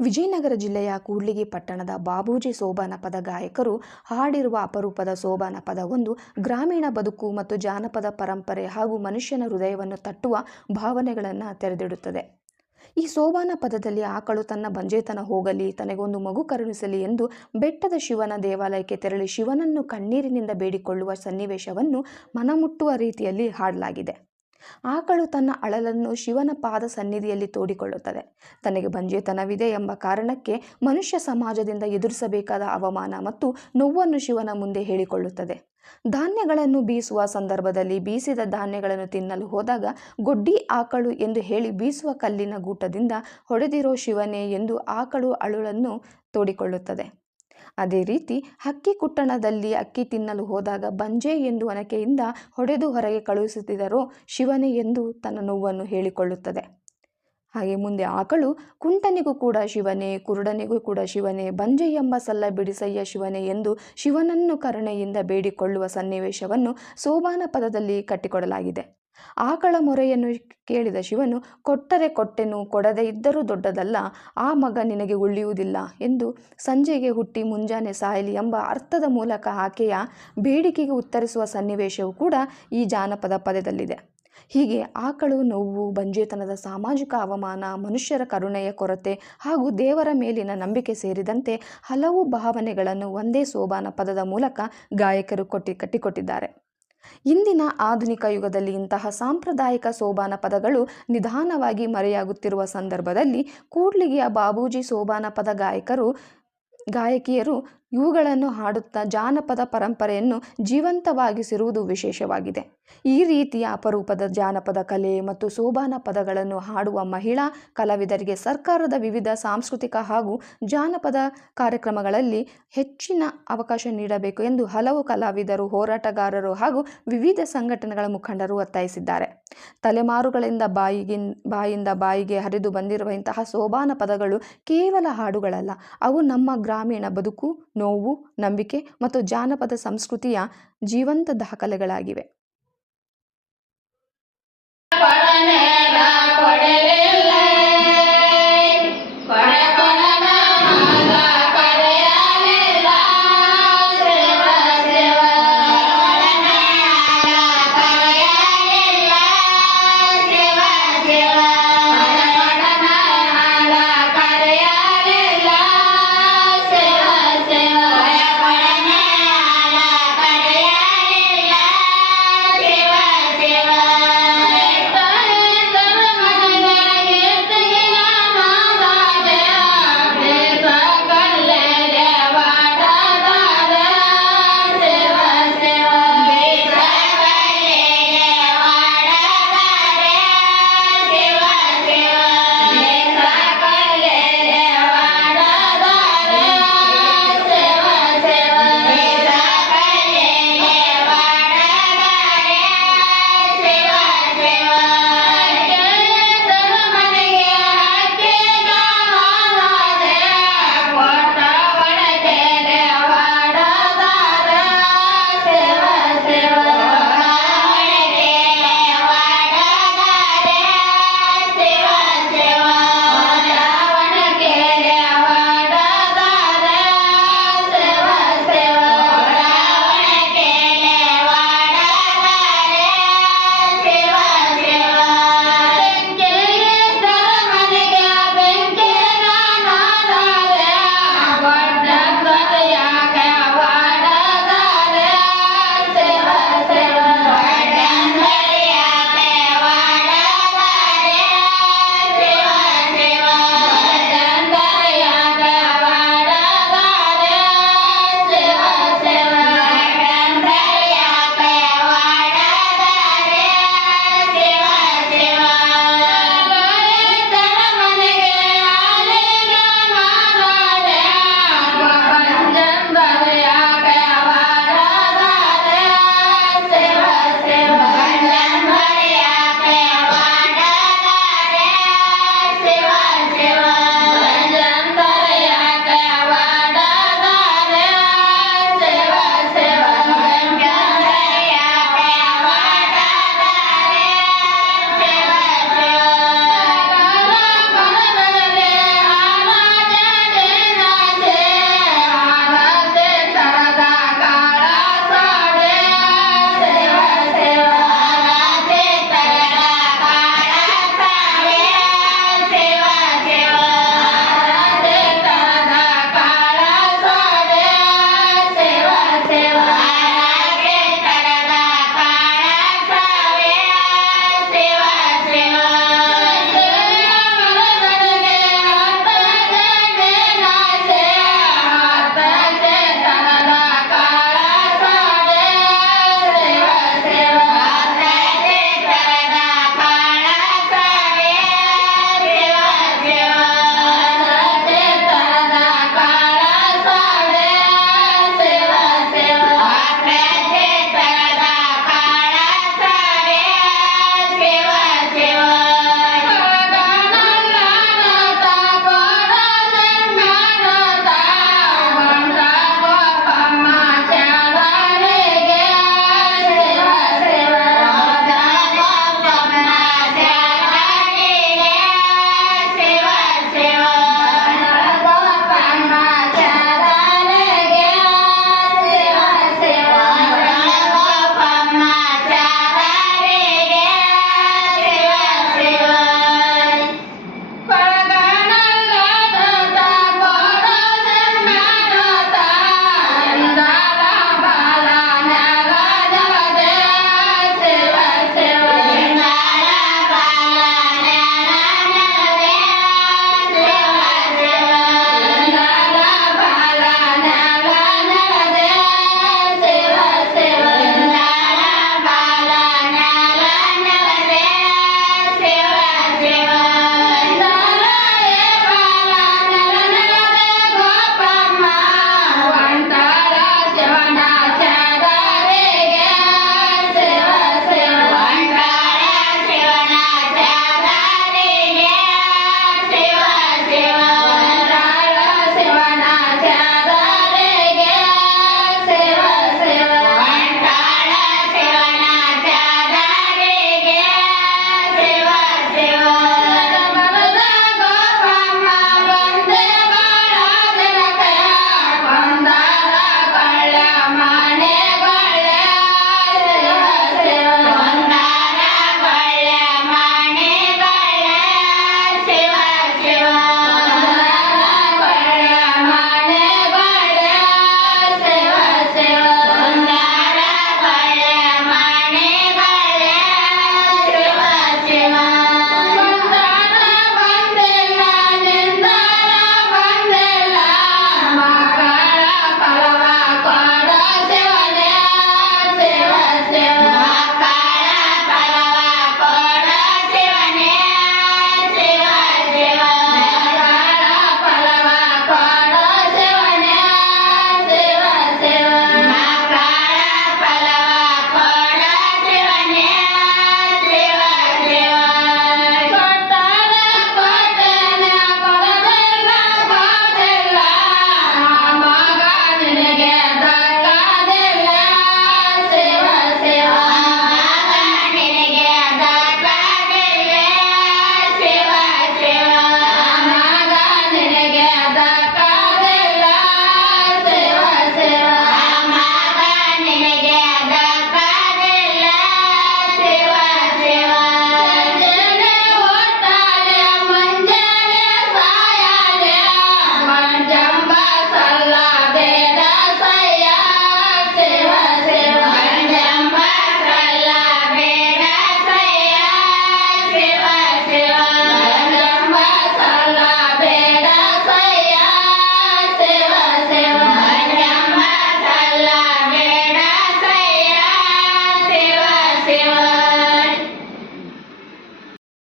ವಿಜಯನಗರ ಜಿಲ್ಲೆಯ ಕೂಡ್ಲಿಗಿ ಪಟ್ಟಣದ ಬಾಬೂಜಿ ಸೋಬಾನ ಪದ ಗಾಯಕರು ಹಾಡಿರುವ ಅಪರೂಪದ ಸೋಬಾನ ಪದವೊಂದು ಗ್ರಾಮೀಣ ಬದುಕು ಮತ್ತು ಜಾನಪದ ಪರಂಪರೆ ಹಾಗೂ ಮನುಷ್ಯನ ಹೃದಯವನ್ನು ತಟ್ಟುವ ಭಾವನೆಗಳನ್ನು ತೆರೆದಿಡುತ್ತದೆ. ಈ ಸೋಬಾನ ಪದದಲ್ಲಿ ಆಕಳು ತನ್ನ ಬಂಜೇತನ ಹೋಗಲಿ, ತನಗೊಂದು ಮಗು ಕರುಣಿಸಲಿ ಎಂದು ಬೆಟ್ಟದ ಶಿವನ ದೇವಾಲಯಕ್ಕೆ ತೆರಳಿ ಶಿವನನ್ನು ಕಣ್ಣೀರಿನಿಂದ ಬೇಡಿಕೊಳ್ಳುವ ಸನ್ನಿವೇಶವನ್ನು ಮನಮುಟ್ಟುವ ರೀತಿಯಲ್ಲಿ ಹಾಡಲಾಗಿದೆ. ಆಕಳು ತನ್ನ ಅಳಲನ್ನು ಶಿವನ ಪಾದ ಸನ್ನಿಧಿಯಲ್ಲಿ ತೋಡಿಕೊಳ್ಳುತ್ತದೆ. ತನಗೆ ಬಂಜೇತನವಿದೆ ಎಂಬ ಕಾರಣಕ್ಕೆ ಮನುಷ್ಯ ಸಮಾಜದಿಂದ ಎದುರಿಸಬೇಕಾದ ಅವಮಾನ ಮತ್ತು ನೋವನ್ನು ಶಿವನ ಮುಂದೆ ಹೇಳಿಕೊಳ್ಳುತ್ತದೆ. ಧಾನ್ಯಗಳನ್ನು ಬೀಸುವ ಸಂದರ್ಭದಲ್ಲಿ ಬೀಸಿದ ಧಾನ್ಯಗಳನ್ನು ತಿನ್ನಲು ಹೋದಾಗ ಗೊಡ್ಡಿ ಆಕಳು ಎಂದು ಹೇಳಿ ಬೀಸುವ ಕಲ್ಲಿನ ಗೂಟದಿಂದ ಹೊಡೆದಿರೋ ಶಿವನೇ ಎಂದು ಆಕಳು ಅಳುಳನ್ನು ತೋಡಿಕೊಳ್ಳುತ್ತದೆ. ಅದೇ ರೀತಿ ಹಕ್ಕಿ ಕುಟ್ಟಣದಲ್ಲಿ ಅಕ್ಕಿ ತಿನ್ನಲು ಹೋದಾಗ ಬಂಜೆ ಎಂದು ಒನಕೆಯಿಂದ ಹೊಡೆದು ಹೊರಗೆ ಕಳುಹಿಸುತ್ತಿದ್ದರೋ ಶಿವನೇ ಎಂದು ತನ್ನ ನೋವನ್ನು ಹೇಳಿಕೊಳ್ಳುತ್ತದೆ. ಹಾಗೆ ಮುಂದೆ ಆಕಳು ಕುಂಟನಿಗೂ ಕೂಡ ಶಿವನೇ, ಕುರುಡನಿಗೂ ಕೂಡ ಶಿವನೇ, ಬಂಜೆ ಎಂಬ ಸಲ್ಲ ಬಿಡಿಸಯ್ಯ ಶಿವನೇ ಎಂದು ಶಿವನನ್ನು ಕರುಣೆಯಿಂದ ಬೇಡಿಕೊಳ್ಳುವ ಸನ್ನಿವೇಶವನ್ನು ಸೋಬಾನ ಪದದಲ್ಲಿ ಕಟ್ಟಿಕೊಡಲಾಗಿದೆ. ಆಕಳ ಮೊರೆಯನ್ನು ಕೇಳಿದ ಶಿವನು ಕೊಟ್ಟರೆ ಕೊಟ್ಟೆನು, ಕೊಡದೇ ಇದ್ದರೂ ದೊಡ್ಡದಲ್ಲ, ಆ ಮಗ ನಿನಗೆ ಉಳಿಯುವುದಿಲ್ಲ ಎಂದು ಸಂಜೆಗೆ ಹುಟ್ಟಿ ಮುಂಜಾನೆ ಸಾಯಲಿ ಎಂಬ ಅರ್ಥದ ಮೂಲಕ ಆಕೆಯ ಬೇಡಿಕೆಗೆ ಉತ್ತರಿಸುವ ಸನ್ನಿವೇಶವೂ ಕೂಡ ಈ ಜಾನಪದ ಪದದಲ್ಲಿದೆ. ಹೀಗೆ ಆಕಳು ನೋವು, ಬಂಜೇತನದ ಸಾಮಾಜಿಕ ಅವಮಾನ, ಮನುಷ್ಯರ ಕರುಣೆಯ ಕೊರತೆ ಹಾಗೂ ದೇವರ ಮೇಲಿನ ನಂಬಿಕೆ ಸೇರಿದಂತೆ ಹಲವು ಭಾವನೆಗಳನ್ನು ಒಂದೇ ಸೋಬಾನ ಪದದ ಮೂಲಕ ಗಾಯಕರು ಕಟ್ಟಿಕೊಟ್ಟಿದ್ದಾರೆ. ಇಂದಿನ ಆಧುನಿಕ ಯುಗದಲ್ಲಿ ಇಂತಹ ಸಾಂಪ್ರದಾಯಿಕ ಸೋಬಾನ ಪದಗಳು ನಿಧಾನವಾಗಿ ಮರೆಯಾಗುತ್ತಿರುವ ಸಂದರ್ಭದಲ್ಲಿ ಕೂಡ್ಲಿಗಿಯ ಬಾಬೂಜಿ ಸೋಬಾನ ಪದ ಗಾಯಕಿಯರು ಇವುಗಳನ್ನು ಹಾಡುತ್ತಾ ಜಾನಪದ ಪರಂಪರೆಯನ್ನು ಜೀವಂತವಾಗಿಸಿರುವುದು ವಿಶೇಷವಾಗಿದೆ. ಈ ರೀತಿಯ ಅಪರೂಪದ ಜಾನಪದ ಕಲೆ ಮತ್ತು ಸೋಬಾನ ಪದಗಳನ್ನು ಹಾಡುವ ಮಹಿಳಾ ಕಲಾವಿದರಿಗೆ ಸರ್ಕಾರದ ವಿವಿಧ ಸಾಂಸ್ಕೃತಿಕ ಹಾಗೂ ಜಾನಪದ ಕಾರ್ಯಕ್ರಮಗಳಲ್ಲಿ ಹೆಚ್ಚಿನ ಅವಕಾಶ ನೀಡಬೇಕು ಎಂದು ಹಲವು ಕಲಾವಿದರು, ಹೋರಾಟಗಾರರು ಹಾಗೂ ವಿವಿಧ ಸಂಘಟನೆಗಳ ಮುಖಂಡರು ಒತ್ತಾಯಿಸಿದ್ದಾರೆ. ತಲೆಮಾರುಗಳಿಂದ ಬಾಯಿಂದ ಬಾಯಿಗೆ ಹರಿದು ಬಂದಿರುವ ಇಂತಹ ಸೋಬಾನ ಪದಗಳು ಕೇವಲ ಹಾಡುಗಳಲ್ಲ, ಅವು ನಮ್ಮ ಗ್ರಾಮೀಣ ಬದುಕು, ನೋವು, ನಂಬಿಕೆ ಮತ್ತು ಜಾನಪದ ಸಂಸ್ಕೃತಿಯ ಜೀವಂತ ದಾಖಲೆಗಳಾಗಿವೆ.